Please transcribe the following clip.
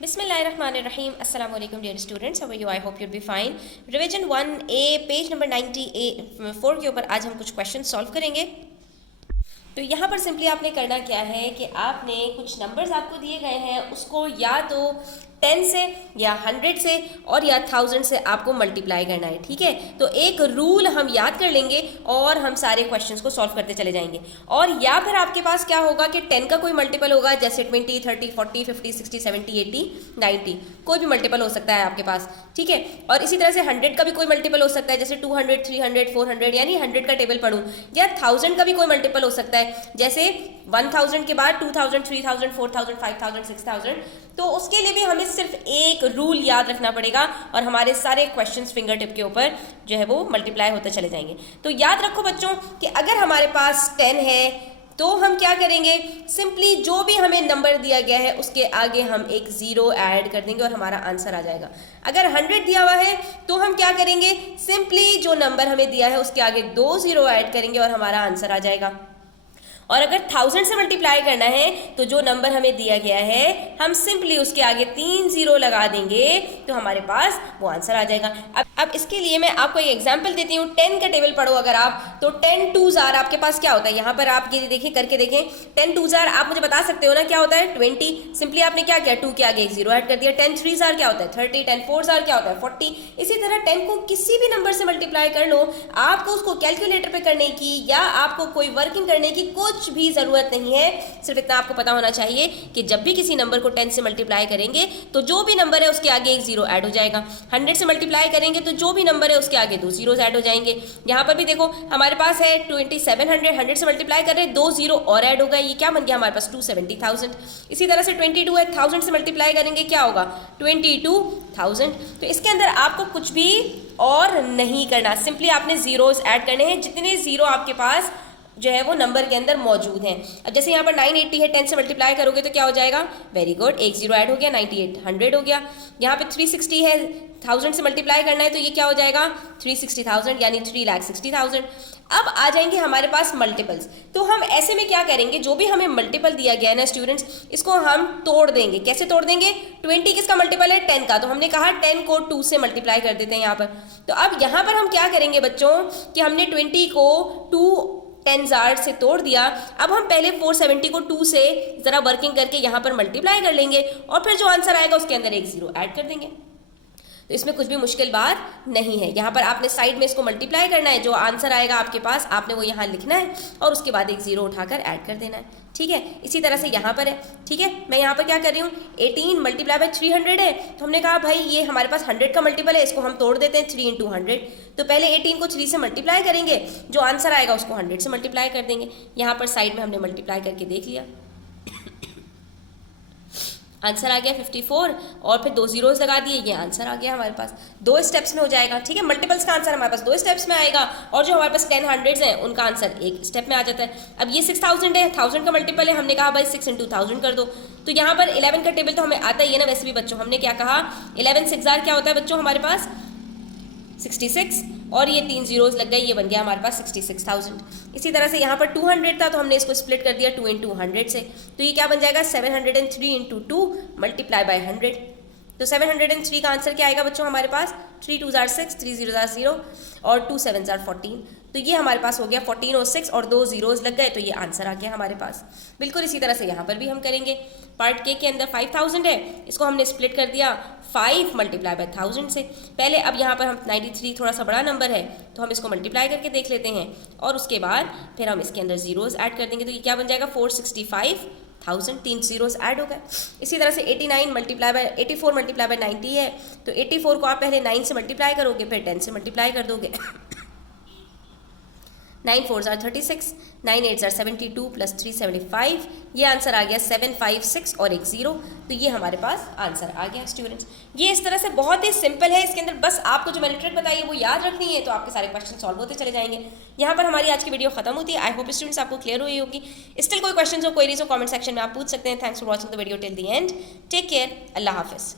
बिस्मिल्लाहिर्रहमानिर्रहीम अस्सलाम वालेकुम dear students, how are you? I hope you'd be fine. Revision 1A page number 94 के ऊपर आज हम कुछ क्वेश्चन सॉल्व करेंगे। तो यहाँ पर सिंपली आपने करना क्या है कि आपने कुछ नंबर्स आपको दिए गए हैं, उसको या तो 10 से या 100 से और या 1000 से आपको मल्टीप्लाई करना है। ठीक है, तो एक रूल हम याद कर लेंगे और हम सारे क्वेश्चंस को सॉल्व करते चले जाएंगे। और या फिर आपके पास क्या होगा कि 10 का कोई मल्टीपल होगा, जैसे 20, 30, 40, 50, 60, 70, 80, 90, कोई भी मल्टीपल हो सकता है आपके पास। ठीक है, और इसी तरह से 100 का भी कोई मल्टीपल हो सकता है, जैसे 200, 300, 400, यानी 100 का टेबल पढ़ूँ, या 1000 का भी कोई मल्टीपल हो सकता है, जैसे 1000 के बाद 2000, 3000, 4000, 5000, 6000। तो उसके लिए भी हमें सिर्फ एक रूल याद रखना पड़ेगा और हमारे सारे क्वेश्चंस फिंगर टिप के ऊपर जो है वो मल्टीप्लाई होते चले जाएंगे। तो याद रखो बच्चों कि अगर हमारे पास 10 है तो हम क्या करेंगे, सिंपली जो भी हमें नंबर दिया गया है उसके आगे हम एक जीरो ऐड कर देंगे और हमारा आंसर आ जाएगा। अगर 100 दिया हुआ है तो हम क्या करेंगे, सिंपली जो नंबर हमें दिया है उसके आगे 2 जीरो ऐड करेंगे और हमारा आंसर आ जाएगा। और अगर 1000 से मल्टीप्लाई करना है तो जो नंबर हमें दिया गया है हम सिंपली उसके आगे 3 जीरो लगा देंगे तो हमारे पास वो आंसर आ जाएगा। अब इसके लिए मैं आपको एक एग्जांपल देती हूँ। 10 का टेबल पढ़ो अगर आप, तो 10 2 जार आपके पास क्या होता है, यहाँ पर आप ये देखें, करके देखें। 10 2 जार आप मुझे बता सकते हो ना क्या होता है, 20। सिंपली आपने क्या किया, 2 के आगे एक जीरो ऐड कर दिया। 10 3 जार क्या होता है, 30। 10 4 जार क्या होता है, 40। इसी तरह 10 को किसी भी नंबर से मल्टीप्लाई कर लो, आपको उसको कैलकुलेटर पे करने की या आपको कोई वर्किंग करने की कुछ भी जरूरत नहीं है। सिर्फ इतना आपको पता होना चाहिए कि जब भी किसी नंबर को 10 से मल्टीप्लाई करेंगे तो जो भी नंबर है उसके आगे एक जीरो ऐड हो जाएगा। 100 से मल्टीप्लाई करेंगे तो जो भी नंबर है उसके आगे 2 जीरोज ऐड हो जाएंगे। यहाँ पर भी देखो हमारे पास है 2700, 100 से मल्टीप्लाई कर रहे हैं, 2 जीरो और ऐड हो गए, ये क्या बन गया हमारे पास 270,000। इसी तरह से 22 है, 1000 से मल्टीप्लाई करेंगे क्या होगा 22,000। तो इसके अंदर आपको कुछ भी और नहीं करना, सिंपली आपने जीरोस ऐड करने हैं, जितने जीरो आपके पास जो है वो नंबर के अंदर मौजूद हैं। अब जैसे यहाँ पर 980 है, 10 से मल्टीप्लाई करोगे तो क्या हो जाएगा, वेरी गुड, एक जीरो ऐड हो गया, 98 100 हो गया। यहाँ पे 360 है, 1000 से मल्टीप्लाई करना है तो ये क्या हो जाएगा 360,000, यानी 3,60,000। अब आ जाएंगे हमारे पास मल्टीपल्स। तो हम ऐसे में क्या करेंगे, जो भी हमें मल्टीपल दिया गया है ना स्टूडेंट्स, इसको हम तोड़ देंगे। कैसे तोड़ देंगे, 20 किसका मल्टीपल है, 10 का, तो हमने कहा 10 को 2 से मल्टीप्लाई कर देते हैं यहाँ पर। तो अब यहाँ पर हम क्या करेंगे बच्चों कि हमने 20 को 2 10 जार से तोड़ दिया। अब हम पहले 470 को 2 से जरा वर्किंग करके यहाँ पर मल्टीप्लाई कर लेंगे और फिर जो आंसर आएगा उसके अंदर एक जीरो ऐड कर देंगे। तो इसमें कुछ भी मुश्किल बात नहीं है। यहाँ पर आपने साइड में इसको मल्टीप्लाई करना है, जो आंसर आएगा आपके पास आपने वो यहाँ लिखना है और उसके बाद एक जीरो उठाकर ऐड कर देना है। ठीक है, इसी तरह से यहाँ पर है। ठीक है, मैं यहाँ पर क्या कर रही हूँ, 18 मल्टीप्लाई बाय 300 है, तो हमने कहा भाई ये हमारे पास 100 का मल्टीपल है, इसको हम तोड़ देते हैं 3 × 100। तो पहले 18 को 3 से मल्टीप्लाई करेंगे, जो आंसर आएगा उसको 100 से मल्टीप्लाई कर देंगे। यहाँ पर साइड में हमने मल्टीप्लाई करके देख लिया, आंसर आ गया 54 और फिर 2 जीरोस लगा दिए, ये आंसर आ गया हमारे पास। 2 स्टेप्स में हो जाएगा। ठीक है, मल्टीपल्स का आंसर हमारे पास 2 स्टेप्स में आएगा और जो हमारे पास 10 हंड्रेड्स हैं उनका आंसर एक स्टेप में आ जाता है। अब ये 6000 है, 1000 का मल्टीपल है, हमने कहा भाई 6 × 1000 कर दो। तो यहाँ पर 11 का टेबल तो हमें आता ही है ना वैसे भी बच्चों। हमने क्या कहा, 11 6 जार क्या होता है बच्चों हमारे पास 66, और ये 3 जीरोस लग गए, ये बन गया हमारे पास 66,000। इसी तरह से यहाँ पर 200 था तो हमने इसको स्प्लिट कर दिया 2 × 100 से, तो ये क्या बन जाएगा 703 × 2 मल्टीप्लाई बाय 100। तो 703 का आंसर क्या आएगा बच्चों हमारे पास, 3 2 जार 6, 3 0 जार 0 और 2 7 जार 14। तो ये हमारे पास हो गया 14 और 6 और 2 जीरोस लग गए, तो ये आंसर आ गया हमारे पास। बिल्कुल इसी तरह से यहाँ पर भी हम करेंगे। पार्ट के अंदर 5000 है, इसको हमने स्प्लिट कर दिया 5 मल्टीप्लाई बाय 1000 से पहले। अब यहाँ पर हम 93 थोड़ा सा बड़ा नंबर है तो हम इसको मल्टीप्लाई करके देख लेते हैं और उसके बाद फिर हम इसके अंदर जीरोस ऐड कर देंगे, तो ये क्या बन जाएगा 465,000, 3 जीरोस ऐड हो गए। इसी तरह से 84 मल्टीप्लाई बाय 90 है, तो 84 को आप पहले 9 से मल्टीप्लाई करोगे, फिर 10 से मल्टीप्लाई कर दोगे। 9 4 जार 36, 9 8 जार 72 प्लस 375, ये आंसर आ गया 756 और एक जीरो। तो ये हमारे पास आंसर आ गया स्टूडेंट्स। ये इस तरह से बहुत ही सिंपल है, इसके अंदर बस आपको जो मैंने ट्रिक बताई है वो याद रखनी है, तो आपके सारे क्वेश्चन सॉल्व होते चले जाएंगे। यहाँ पर हमारी आज की वीडियो खत्म होती है। आई होप स्टूडेंट्स आपको क्लियर हुई होगी। स्टिल कोई क्वेश्चन हो, क्वेरीज हो, कमेंट सेक्शन में आप पूछ सकते हैं। Thanks for watching the video till the end. Take care, अल्लाह हाफिज़।